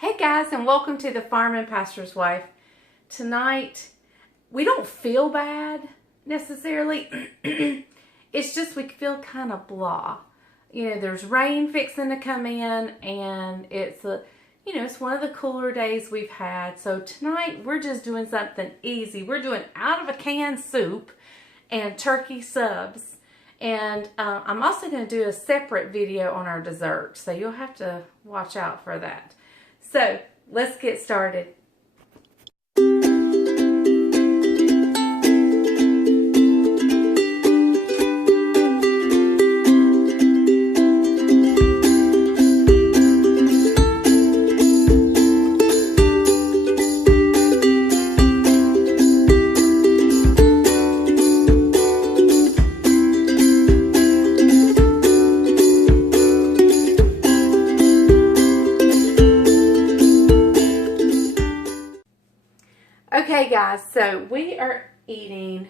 Hey guys, and welcome to the Farm and Pastor's Wife. Tonight, we don't feel bad necessarily. It's just we feel kind of blah. You know, there's rain fixing to come in, and it's it's one of the cooler days we've had. So tonight we're just doing something easy. We're doing out of a can soup and turkey subs. And I'm also going to do a separate video on our dessert, so you'll have to watch out for that. So, let's get started. Okay guys, so we are eating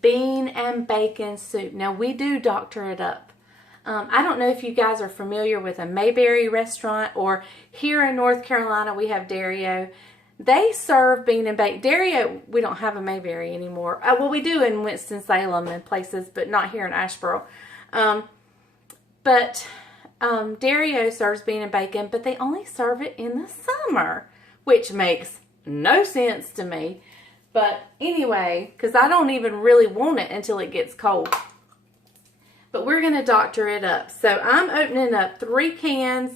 bean and bacon soup. Now we do doctor it up. I don't know if you guys are familiar with a Mayberry restaurant, or here in North Carolina we have Dario. They serve bean and bacon. Dario, we don't have a Mayberry anymore. Well, we do in Winston-Salem and places, but not here in Asheboro. Dario serves bean and bacon, but they only serve it in the summer, which makes no sense to me. But anyway, because I don't even really want it until it gets cold. But we're going to doctor it up. So I'm opening up 3 cans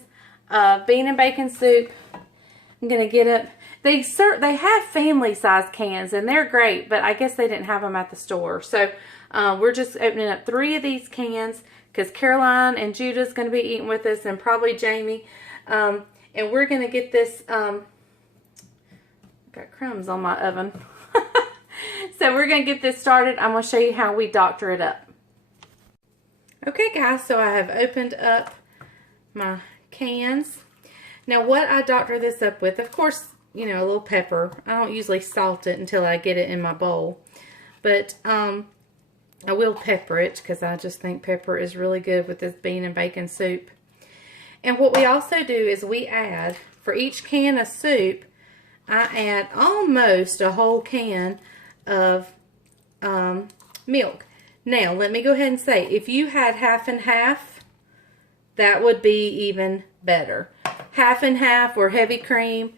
of bean and bacon soup. I'm going to get up. They have family size cans and they're great, but I guess they didn't have them at the store. So we're just opening up 3 of these cans because Caroline and Judah's going to be eating with us, and probably Jamie. And we're going to get this... got crumbs on my oven. So we're going to get this started. I'm going to show you how we doctor it up. Okay guys, so I have opened up my cans. Now what I doctor this up with, of course, a little pepper. I don't usually salt it until I get it in my bowl. But I will pepper it because I just think pepper is really good with this bean and bacon soup. And what we also do is we add, for each can of soup, I add almost a whole can of milk. Now, let me go ahead and say, if you had half and half, that would be even better. Half and half or heavy cream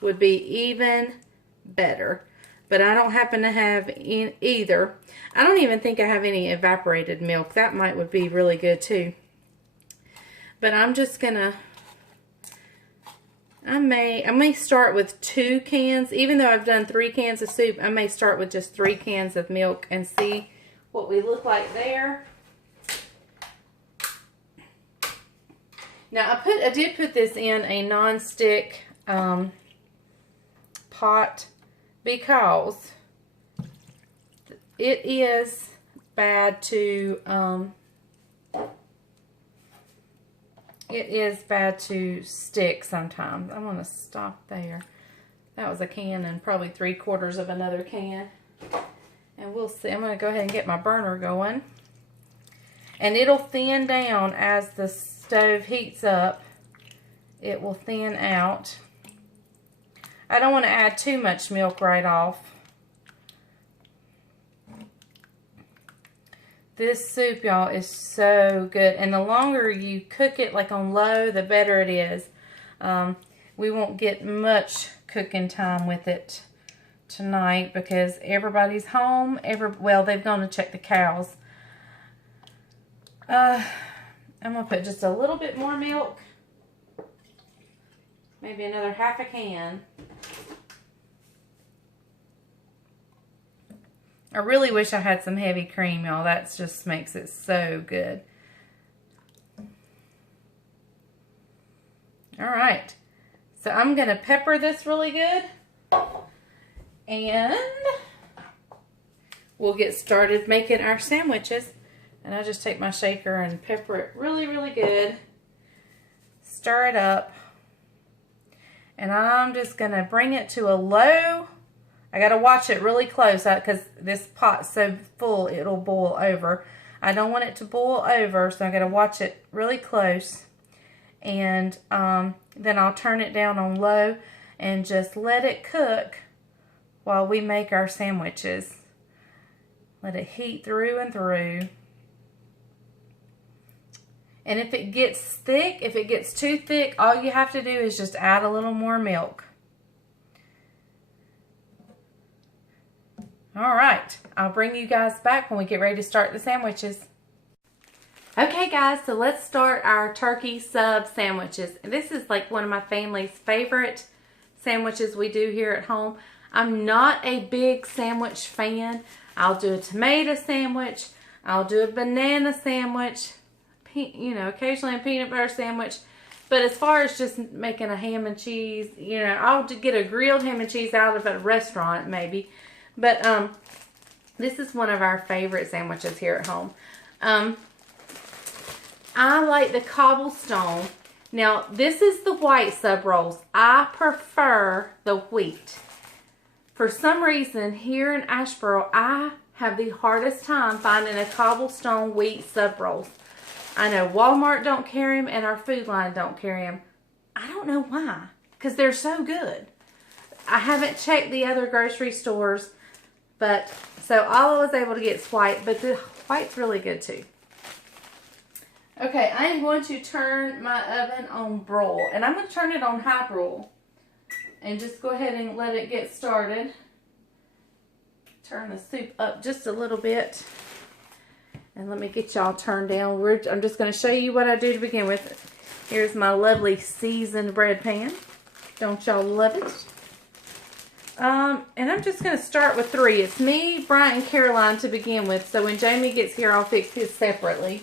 would be even better. But I don't happen to have either. I don't even think I have any evaporated milk. That would be really good too. But I'm just going to... I may start with 2 cans. Even though I've done 3 cans of soup, I may start with just 3 cans of milk and see what we look like there. Now I did put this in a non-stick pot because it is bad to stick sometimes. I'm going to stop there. That was a can and probably 3/4 of another can. And we'll see. I'm going to go ahead and get my burner going. And it'll thin down as the stove heats up. It will thin out. I don't want to add too much milk right off. This soup, y'all, is so good. And the longer you cook it, like on low, the better it is. We won't get much cooking time with it tonight because everybody's home. Well, they've gone to check the cows. I'm going to put just a little bit more milk. Maybe another half a can. I really wish I had some heavy cream, y'all. That just makes it so good. Alright. So I'm going to pepper this really good. And we'll get started making our sandwiches. And I just take my shaker and pepper it really, really good. Stir it up. And I'm just going to bring it to a low. I got to watch it really close because this pot's so full it'll boil over. I don't want it to boil over, so I got to watch it really close. And then I'll turn it down on low and just let it cook while we make our sandwiches. Let it heat through and through. And if it gets thick, if it gets too thick, all you have to do is just add a little more milk. All right, I'll bring you guys back when we get ready to start the sandwiches. Okay guys, so let's start our turkey sub sandwiches. This is like one of my family's favorite sandwiches we do here at home. I'm not a big sandwich fan. I'll do a tomato sandwich. I'll do a banana sandwich. You know, occasionally a peanut butter sandwich. But as far as just making a ham and cheese, you know, I'll get a grilled ham and cheese out of a restaurant maybe. But this is one of our favorite sandwiches here at home. I like the cobblestone. Now, this is the white sub rolls. I prefer the wheat. For some reason, here in Asheboro, I have the hardest time finding a cobblestone wheat sub rolls. I know Walmart don't carry them and our Food Line don't carry them. I don't know why, because they're so good. I haven't checked the other grocery stores, but so all I was able to get is white, but the white's really good too. Okay, I am going to turn my oven on broil, and I'm going to turn it on high broil, and just go ahead and let it get started. Turn the soup up just a little bit, and let me get y'all turned down. I'm just going to show you what I do to begin with. Here's my lovely seasoned bread pan. Don't y'all love it? And I'm just going to start with 3. It's me, Bryant, and Caroline to begin with, so when Jamie gets here, I'll fix his separately.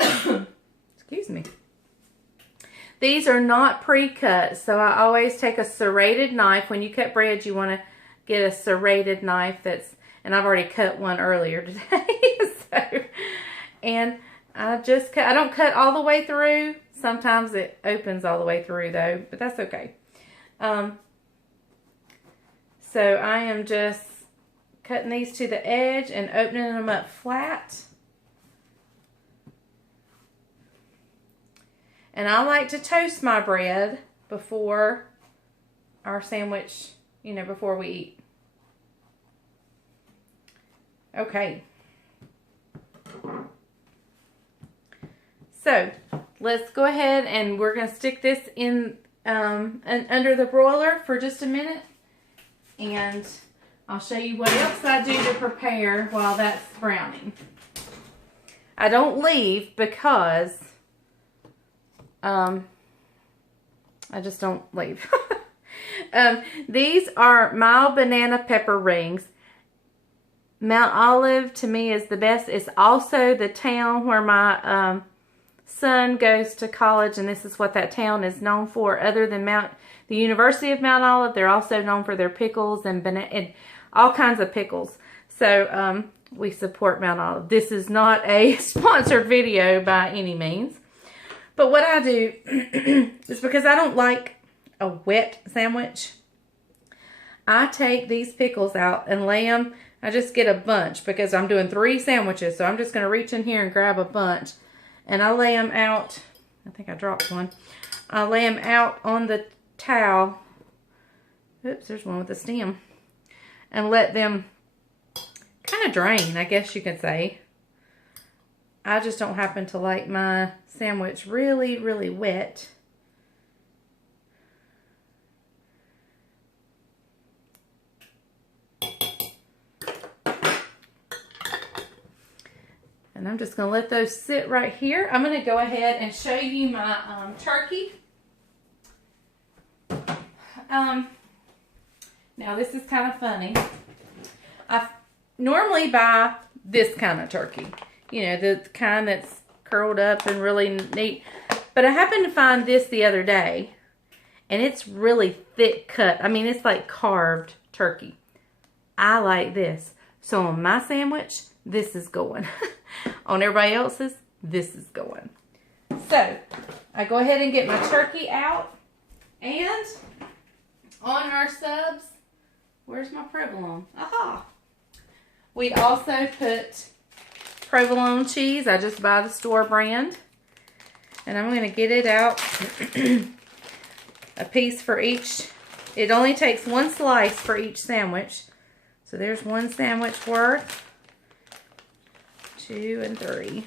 Excuse me. These are not pre-cut, so I always take a serrated knife. When you cut bread, you want to get a serrated knife that's, and I've already cut one earlier today. So, and I just cut, I don't cut all the way through. Sometimes it opens all the way through though, but that's okay. So I am just cutting these to the edge and opening them up flat. And I like to toast my bread before our sandwich, you know, before we eat. Okay. So, let's go ahead and we're going to stick this in under the broiler for just a minute. And I'll show you what else I do to prepare while that's browning. I don't leave because I just don't leave. These are mild banana pepper rings. Mount Olive to me is the best. It's also the town where my son goes to college, and this is what that town is known for. Other than the University of Mount Olive, they're also known for their pickles and all kinds of pickles. So we support Mount Olive. This is not a sponsored video by any means. But what I do is, because I don't like a wet sandwich, I take these pickles out and lay them. I just get a bunch because I'm doing 3 sandwiches. So I'm just going to reach in here and grab a bunch. And I lay them out. I think I dropped one. I lay them out on the towel. Oops, there's one with a stem. And let them kind of drain, I guess you could say. I just don't happen to like my sandwich really, really wet. And I'm just going to let those sit right here. I'm going to go ahead and show you my turkey. Now this is kind of funny. I normally buy this kind of turkey. You know, the kind that's curled up and really neat. But I happened to find this the other day. And it's really thick cut. I mean, it's like carved turkey. I like this. So on my sandwich, this is going. On everybody else's, this is going. So, I go ahead and get my turkey out. And on our subs, where's my provolone? Aha! We also put provolone cheese. I just buy the store brand. And I'm going to get it out, a piece for each. It only takes one slice for each sandwich. So there's one sandwich worth. 2 and 3.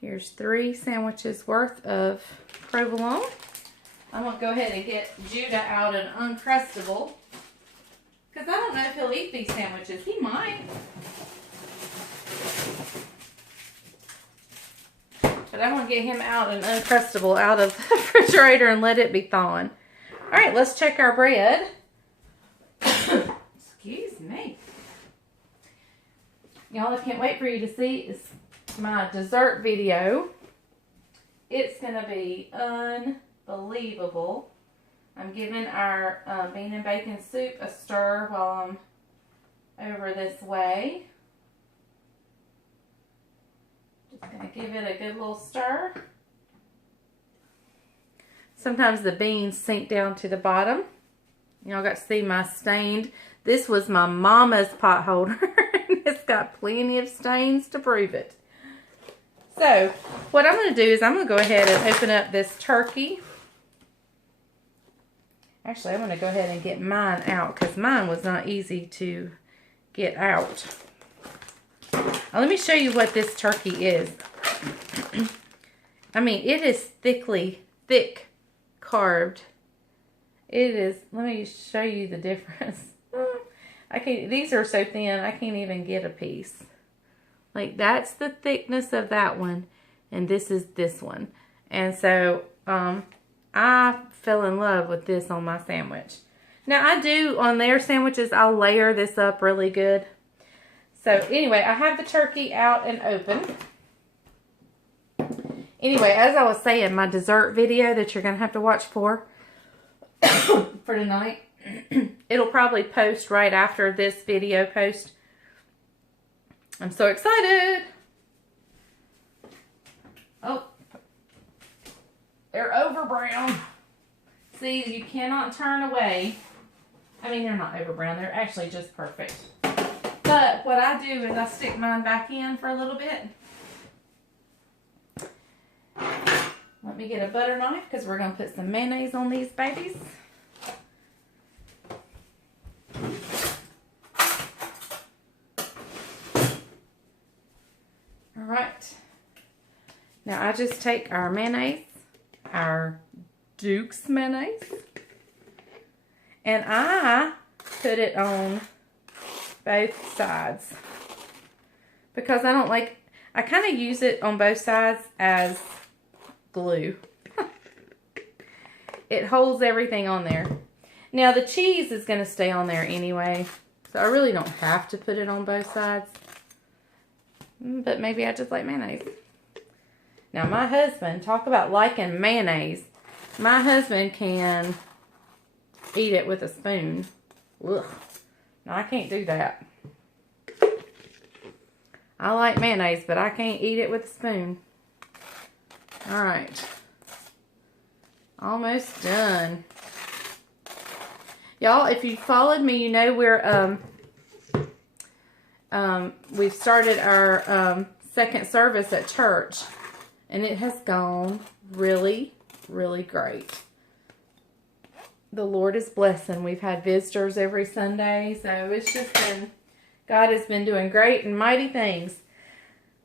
Here's 3 sandwiches worth of provolone. I'm going to go ahead and get Judah out an Uncrustable. Because I don't know if he'll eat these sandwiches. He might. But I'm going to get him out an Uncrustable out of the refrigerator and let it be thawing. Alright, let's check our bread. Excuse me. Y'all, I can't wait for you to see my dessert video. It's going to be unbelievable. I'm giving our bean and bacon soup a stir while I'm over this way. Just going to give it a good little stir. Sometimes the beans sink down to the bottom. Y'all got to see my stained. This was my mama's pot holder. It's got plenty of stains to prove it. So, what I'm going to do is I'm going to go ahead and open up this turkey. Actually, I'm going to go ahead and get mine out because mine was not easy to get out. Now, let me show you what this turkey is. I mean, it is thick carved. It is, let me show you the difference. These are so thin, I can't even get a piece. Like, that's the thickness of that one, and this is this one. And so, I fell in love with this on my sandwich. Now, I do, on their sandwiches, I'll layer this up really good. So, anyway, I have the turkey out and open. Anyway, as I was saying, my dessert video that you're going to have to watch for tonight, it'll probably post right after this video post. I'm so excited. Oh, they're over brown. See, you cannot turn away. I mean, they're not over brown. They're actually just perfect. But what I do is I stick mine back in for a little bit. Let me get a butter knife because we're going to put some mayonnaise on these babies. Alright. Now I just take our mayonnaise, our Duke's mayonnaise, and I put it on both sides because I don't like, I kind of use it on both sides as glue. It holds everything on there. Now the cheese is going to stay on there anyway, so I really don't have to put it on both sides. But maybe I just like mayonnaise. Now my husband, talk about liking mayonnaise. My husband can eat it with a spoon. Ugh. No, I can't do that. I like mayonnaise, but I can't eat it with a spoon. Alright. Almost done. Y'all, if you followed me, you know we're, we've started our second service at church, and it has gone really, really great. The Lord is blessing. We've had visitors every Sunday, so it's just been, God has been doing great and mighty things.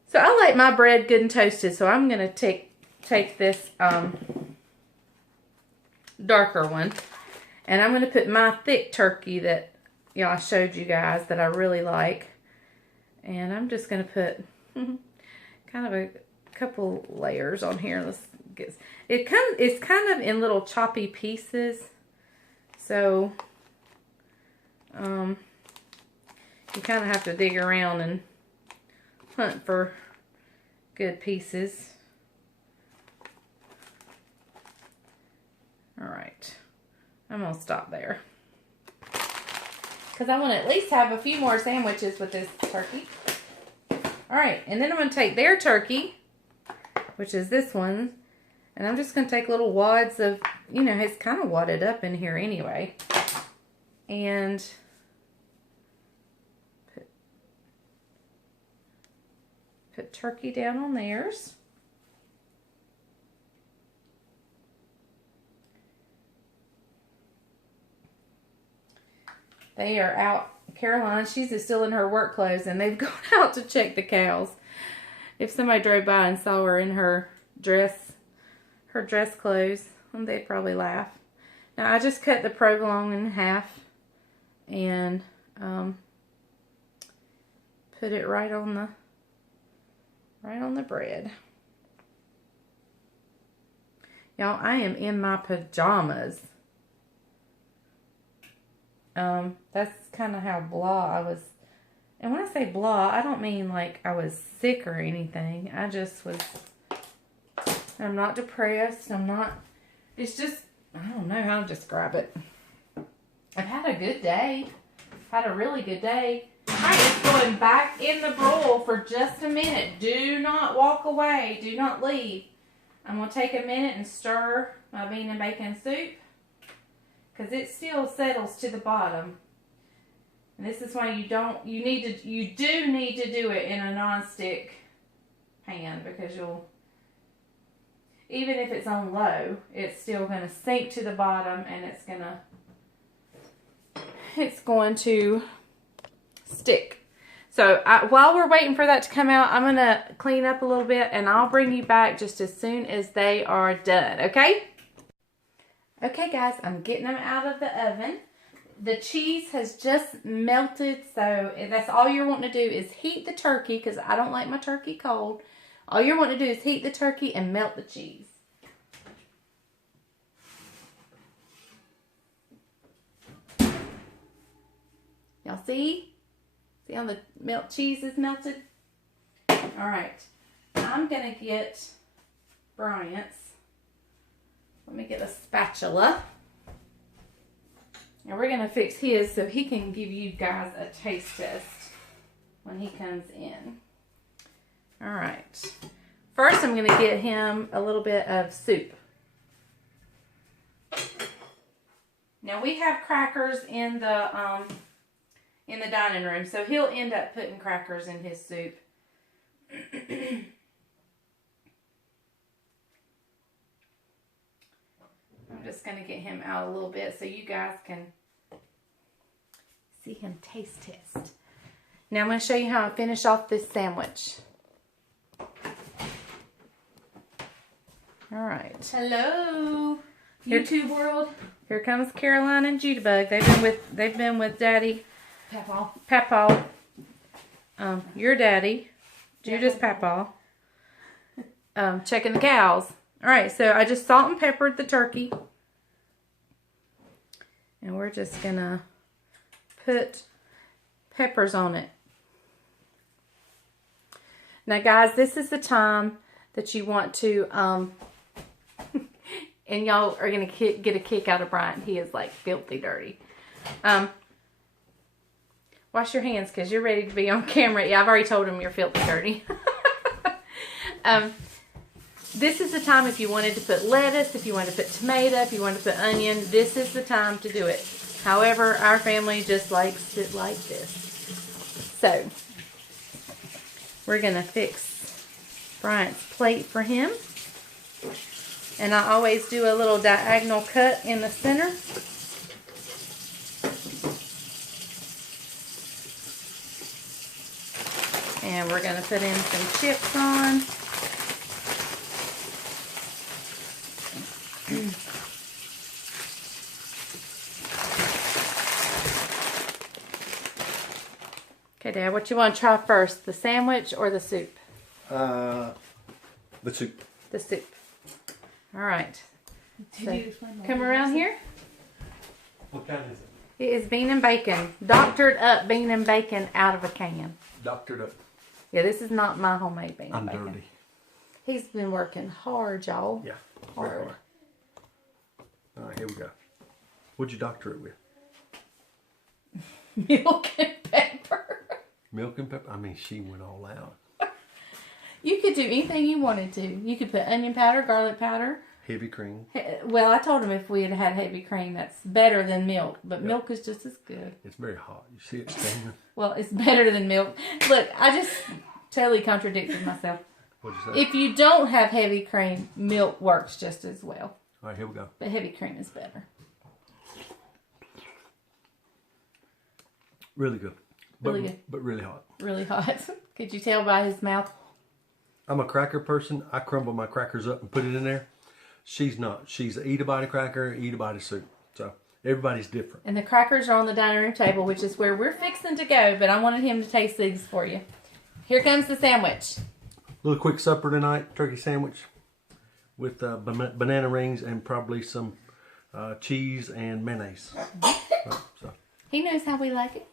So I like my bread good and toasted, so I'm going to take this darker one, and I'm going to put my thick turkey that I showed you guys that I really like. And I'm just going to put kind of a couple layers on here. Let's get it's kind of in little choppy pieces. So you kind of have to dig around and hunt for good pieces. All right. I'm going to stop there. Because I want to at least have a few more sandwiches with this turkey. Alright, and then I'm going to take their turkey, which is this one, and I'm just going to take little wads of, it's kind of wadded up in here anyway. And put turkey down on theirs. They are out. Caroline, she's still in her work clothes, and they've gone out to check the cows. If somebody drove by and saw her in her dress clothes, they'd probably laugh. Now, I just cut the provolone in half and put it right on the bread. Y'all, I am in my pajamas. That's kind of how blah I was. And when I say blah, I don't mean like I was sick or anything. I just was, I'm not depressed. It's just, I don't know how to describe it. I've had a good day. Had a really good day. Alright, it's going back in the broil for just a minute. Do not walk away. Do not leave. I'm going to take a minute and stir my bean and bacon soup, because it still settles to the bottom. And this is why you do need to do it in a non-stick pan, because even if it's on low, it's still going to sink to the bottom, and it's going to stick. So while we're waiting for that to come out, I'm going to clean up a little bit, and I'll bring you back just as soon as they are done, okay? Okay, guys, I'm getting them out of the oven. The cheese has just melted, so that's all you're wanting to do is heat the turkey, because I don't like my turkey cold. All you're wanting to do is heat the turkey and melt the cheese. Y'all see? See how the cheese is melted? Alright. I'm going to get Bryant's. Let me get a spatula. And we're going to fix his so he can give you guys a taste test when he comes in. Alright. First, I'm going to get him a little bit of soup. Now, we have crackers in the dining room, so he'll end up putting crackers in his soup. I'm just going to get him out a little bit so you guys can see him taste test. Now I'm going to show you how I finish off this sandwich. Alright. Hello, YouTube world. Here comes Caroline and Judabug. They've been with Daddy Papaw. Your daddy, Judah's Papaw. Checking the cows. Alright, so I just salt and peppered the turkey. And we're just gonna put peppers on it. Now guys, this is the time that you want to, and y'all are gonna get a kick out of Brian. He is like filthy dirty. Wash your hands because you're ready to be on camera. Yeah, I've already told him you're filthy dirty. This is the time if you wanted to put lettuce, if you wanted to put tomato, if you wanted to put onion, this is the time to do it. However, our family just likes it like this. So, we're going to fix Bryant's plate for him. And I always do a little diagonal cut in the center. And we're going to put in some chips on. Okay, Dad, what you want to try first? The sandwich or the soup? The soup. The soup. All right. So, come around here. What kind is it? It is bean and bacon. Doctored up bean and bacon out of a can. Doctored up. Yeah, this is not my homemade bean and bacon. I'm dirty. He's been working hard, y'all. Yeah. Hard. All right, here we go. What'd you doctor it with? Milk and pepper. Milk and pepper? I mean, she went all out. You could do anything you wanted to. You could put onion powder, garlic powder. Heavy cream. Well, I told him if we had had heavy cream, that's better than milk. But milk is just as good. It's very hot. You see it steaming? Well, it's better than milk. Look, I just totally contradicted myself. What'd you say? If you don't have heavy cream, milk works just as well. All right, here we go. But heavy cream is better. Really good. But, Really good. But really hot. Really hot. Could you tell by his mouth? I'm a cracker person. I crumble my crackers up and put it in there. She's not. She's a eat a bite of cracker, eat a bite of soup. So everybody's different. And the crackers are on the dining room table, which is where we're fixing to go. But I wanted him to taste these for you. Here comes the sandwich. Little quick supper tonight. Turkey sandwich with banana rings and probably some cheese and mayonnaise. So. He knows how we like it.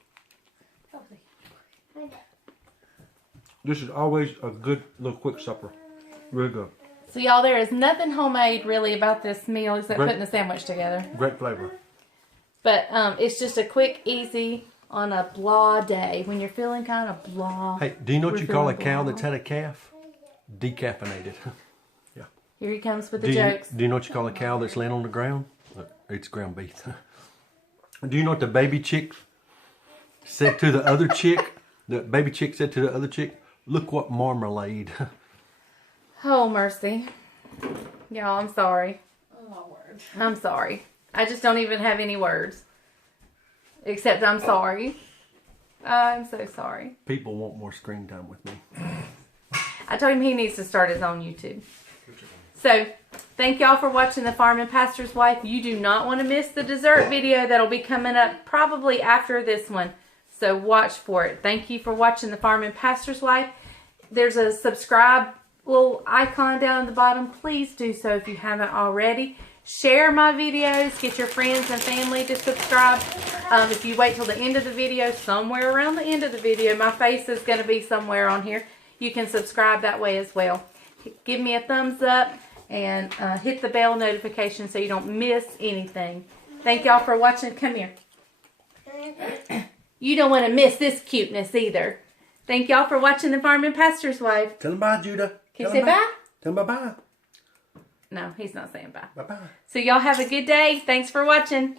This is always a good little quick supper. Really good. So y'all, there is nothing homemade really about this meal except Great. putting a sandwich together. Great flavor. But it's just a quick, easy, on a blah day. When you're feeling kind of blah. Hey, do you know what you call a cow blah. that's had a calf? Decaffeinated. Yeah. Here he comes with the jokes. Do you know what you call a cow that's laying on the ground? It's ground beef. Do you know what the baby chick said to the other chick? The baby chick said to the other chick, "Look what marmalade." Oh, mercy. Y'all, I'm sorry. Oh, my word. I'm sorry. I just don't even have any words. Except I'm sorry. I'm so sorry. People want more screen time with me. I told him he needs to start his own YouTube. So, thank y'all for watching The Farm and Pastor's Wife. You do not want to miss the dessert video that'll be coming up probably after this one. So, watch for it. Thank you for watching The Farm and Pastor's Wife. There's a subscribe little icon down at the bottom. Please do so if you haven't already. Share my videos. Get your friends and family to subscribe. If you wait till the end of the video, somewhere around the end of the video, my face is going to be somewhere on here. You can subscribe that way as well. Give me a thumbs up and hit the bell notification so you don't miss anything. Thank y'all for watching. Come here. You don't want to miss this cuteness either. Thank y'all for watching The Farm and Pastor's Wife. Tell them bye, Judah. Can you say bye? Tell them bye-bye. No, he's not saying bye. Bye-bye. So y'all have a good day. Thanks for watching.